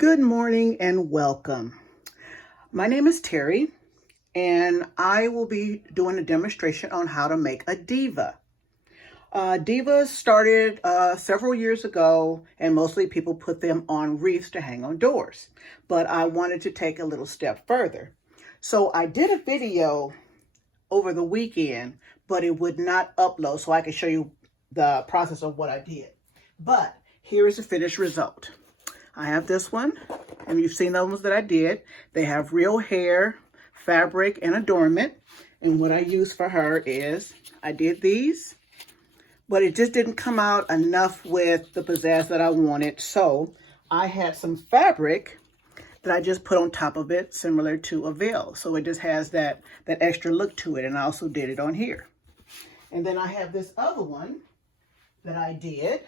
Good morning and welcome. My name is Terry and I will be doing a demonstration on how to make a diva. Divas started several years ago and mostly people put them on wreaths to hang on doors. But I wanted to take a little step further. So I did a video over the weekend, but it would not upload so I could show you the process of what I did. But here is the finished result. I have this one, and you've seen the ones that I did. They have real hair, fabric, and adornment. And what I used for her is, I did these, but it just didn't come out enough with the pizzazz that I wanted. So I had some fabric that I just put on top of it, similar to a veil. So it just has that extra look to it, and I also did it on here. And then I have this other one that I did.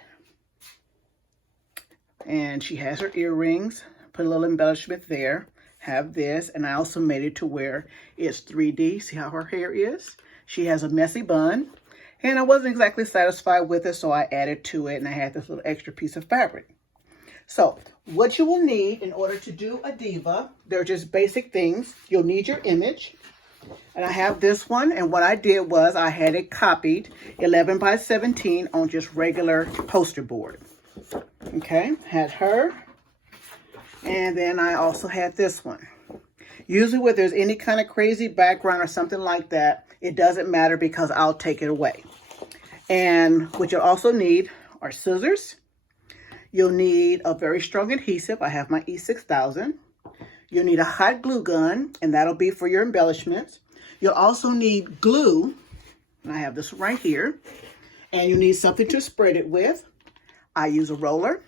And she has her earrings, put a little embellishment there, have this, and I also made it to where it's 3D. See how her hair is? She has a messy bun, and I wasn't exactly satisfied with it, so I added to it, and I had this little extra piece of fabric. So what you will need in order to do a diva, they're just basic things. You'll need your image, and I have this one, and what I did was I had it copied 11 by 17 on just regular poster board. Okay, had her, and then I also had this one. Usually when there's any kind of crazy background or something like that, it doesn't matter because I'll take it away. And what you'll also need are scissors. You'll need a very strong adhesive. I have my E6000. You'll need a hot glue gun, and that'll be for your embellishments. You'll also need glue, and I have this right here. And you need something to spread it with. I use a roller,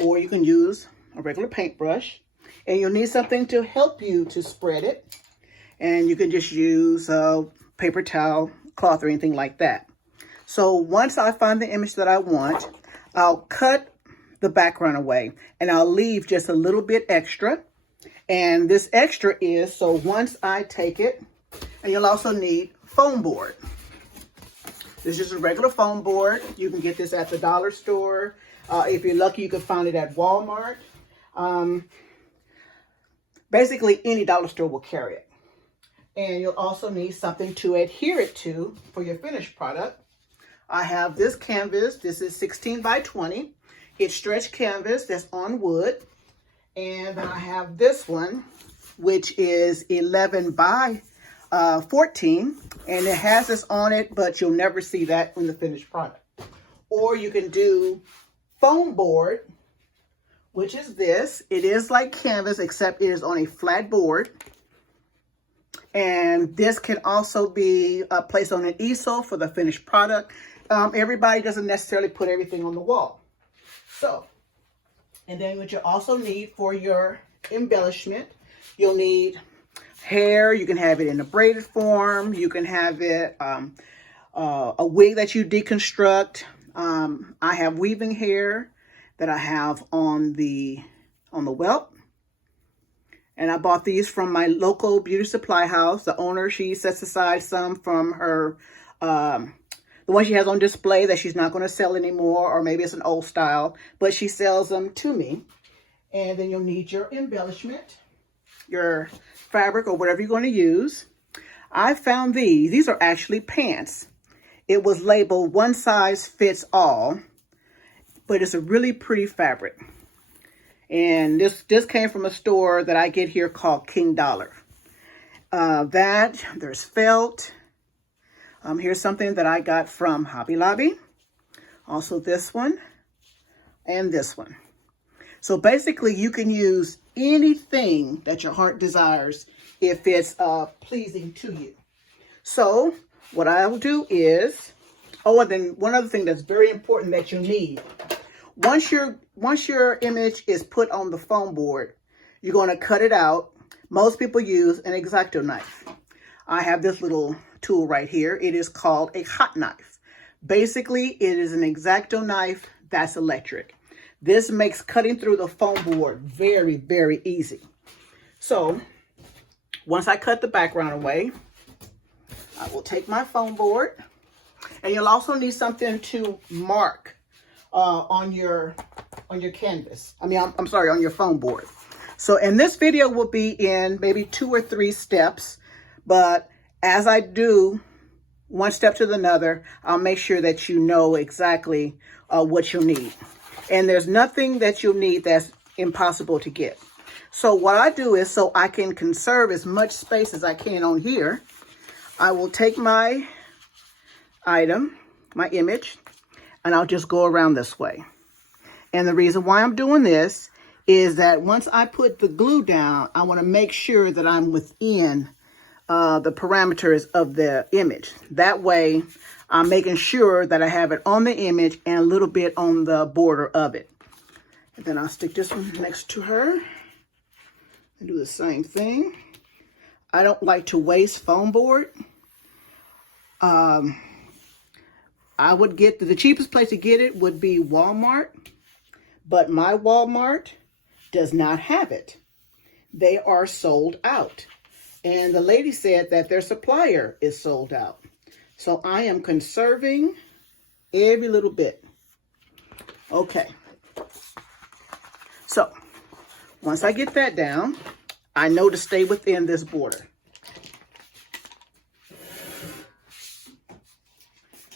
or you can use a regular paintbrush, and you'll need something to help you to spread it. And you can just use a paper towel, cloth, or anything like that. So once I find the image that I want, I'll cut the background away, and I'll leave just a little bit extra. And this extra is, so once I take it, and you'll also need foam board. This is just a regular foam board. You can get this at the dollar store. If you're lucky, you can find it at Walmart. Basically, any dollar store will carry it. And you'll also need something to adhere it to for your finished product. I have this canvas. This is 16 by 20. It's stretched canvas that's on wood. And then I have this one, which is 11 by 14, and it has this on it, but you'll never see that in the finished product. Or you can do foam board, which is this. It is like canvas, except it is on a flat board. And this can also be placed on an easel for the finished product. Everybody doesn't necessarily put everything on the wall. So, and then what you also need for your embellishment, you'll need hair. You can have it in a braided form. You can have it a wig that you deconstruct. I have weaving hair that I have on the welt. And I bought these from my local beauty supply house. The owner, she sets aside some from her, the one she has on display that she's not going to sell anymore, or maybe it's an old style, but she sells them to me. And then you'll need your embellishment, your fabric, or whatever you're going to use. I found these are actually pants. It was labeled one size fits all, but it's a really pretty fabric. And this came from a store that I get here called King Dollar. There's felt. Here's something that I got from Hobby Lobby. Also this one and this one. So basically you can use anything that your heart desires if it's pleasing to you. So what I will do is, and then one other thing that's very important that you need. Once your image is put on the foam board, you're going to cut it out. Most people use an X-Acto knife. I have this little tool right here. It is called a hot knife. Basically, it is an X-Acto knife that's electric. This makes cutting through the foam board very, very easy. So once I cut the background away, I will take my foam board, and you'll also need something to mark on your on your canvas. I mean, I'm sorry, on your foam board. So, and this video will be in maybe 2 or 3 steps, but as I do one step to another, I'll make sure that you know exactly what you'll need. And there's nothing that you'll need that's impossible to get. So what I do is, so I can conserve as much space as I can on here, I will take my item, my image, and I'll just go around this way. And the reason why I'm doing this is that once I put the glue down, I want to make sure that I'm within the parameters of the image. That way, I'm making sure that I have it on the image and a little bit on the border of it. And then I'll stick this one next to her and do the same thing. I don't like to waste foam board. I would get, the cheapest place to get it would be Walmart, but my Walmart does not have it. They are sold out. And the lady said that their supplier is sold out. So I am conserving every little bit. Okay. So once I get that down, I know to stay within this border.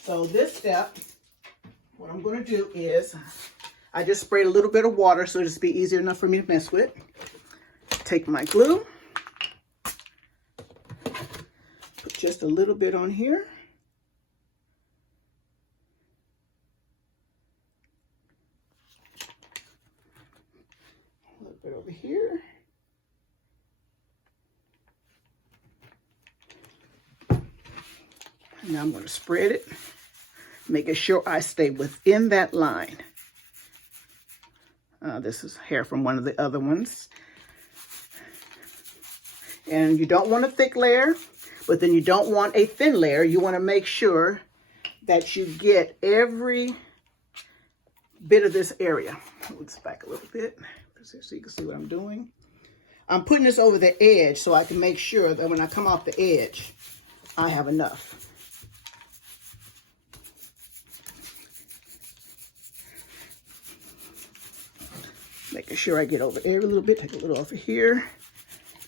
So this step, what I'm going to do is, I just sprayed a little bit of water so it'll be easier enough for me to mess with. Take my glue, put just a little bit on here. A little bit over here. Now I'm going to spread it, making sure I stay within that line. This is hair from one of the other ones. And you don't want a thick layer, but then you don't want a thin layer. You want to make sure that you get every bit of this area. Move this back a little bit so you can see what I'm doing. I'm putting this over the edge so I can make sure that when I come off the edge, I have enough. Making sure I get over every little bit. Take a little over here.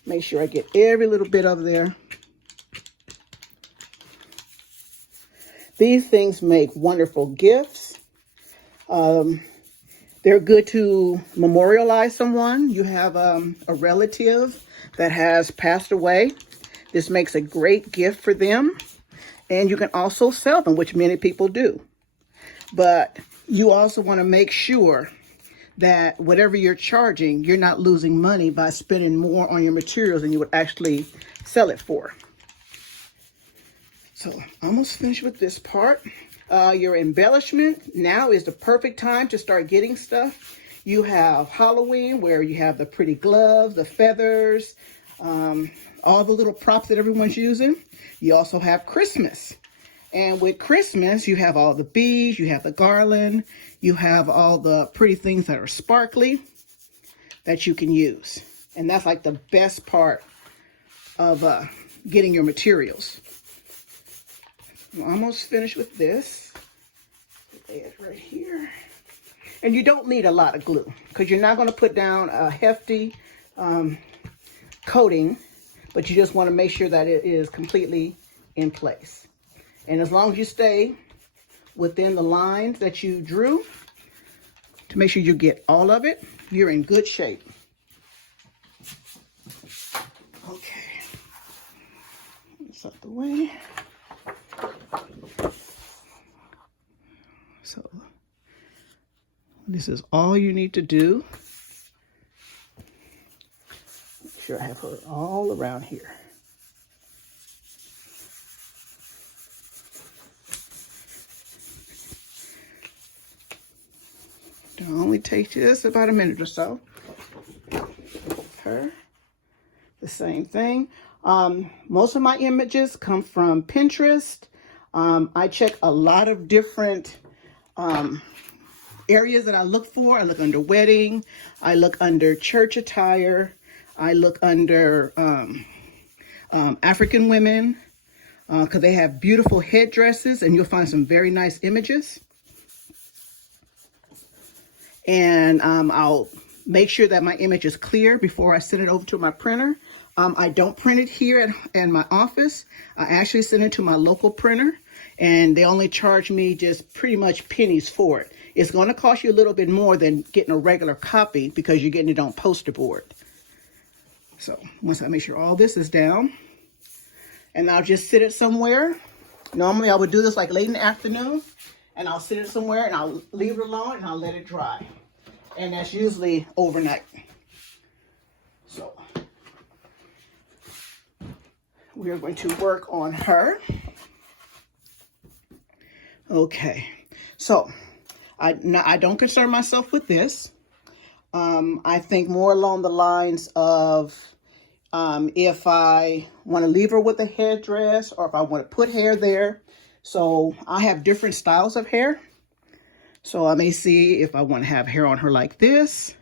Make sure I get every little bit over there. These things make wonderful gifts. They're good to memorialize someone. You have a relative that has passed away. This makes a great gift for them. And you can also sell them, which many people do. But you also want to make sure that whatever you're charging, you're not losing money by spending more on your materials than you would actually sell it for. So almost finished with this part. Your embellishment, now is the perfect time to start getting stuff. You have Halloween, where you have the pretty gloves, the feathers, all the little props that everyone's using. You also have Christmas. And with Christmas, you have all the beads, you have the garland, you have all the pretty things that are sparkly that you can use. And that's like the best part of getting your materials. I'm almost finished with this. Put the edge right here. And you don't need a lot of glue because you're not going to put down a hefty coating, but you just want to make sure that it is completely in place. And as long as you stay within the lines that you drew, to make sure you get all of it, you're in good shape. Okay. This out the way. So this is all you need to do. Make sure I have her all around here. It'll only take just about a minute or so. Her, the same thing. Most of my images come from Pinterest. I check a lot of different areas that I look for. I look under wedding. I look under church attire. I look under African women because they have beautiful headdresses and you'll find some very nice images. And I'll make sure that my image is clear before I send it over to my printer. I don't print it here in my office. I actually send it to my local printer, and they only charge me just pretty much pennies for it. It's going to cost you a little bit more than getting a regular copy because you're getting it on poster board. So once I make sure all this is down, and I'll just sit it somewhere. Normally I would do this like late in the afternoon, and I'll sit it somewhere and I'll leave it alone and I'll let it dry. And that's usually overnight. So we are going to work on her. Okay, so I don't concern myself with this. I think more along the lines of if I want to leave her with a headdress or if I want to put hair there. So I have different styles of hair. So I may see if I want to have hair on her like this,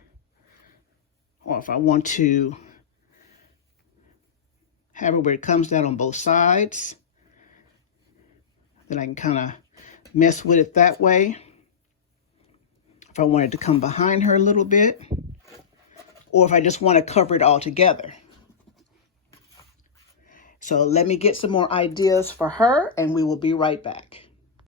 or if I want to have it where it comes down on both sides. Then I can kind of mess with it that way. If I wanted to come behind her a little bit, or if I just want to cover it all together. So let me get some more ideas for her and we will be right back.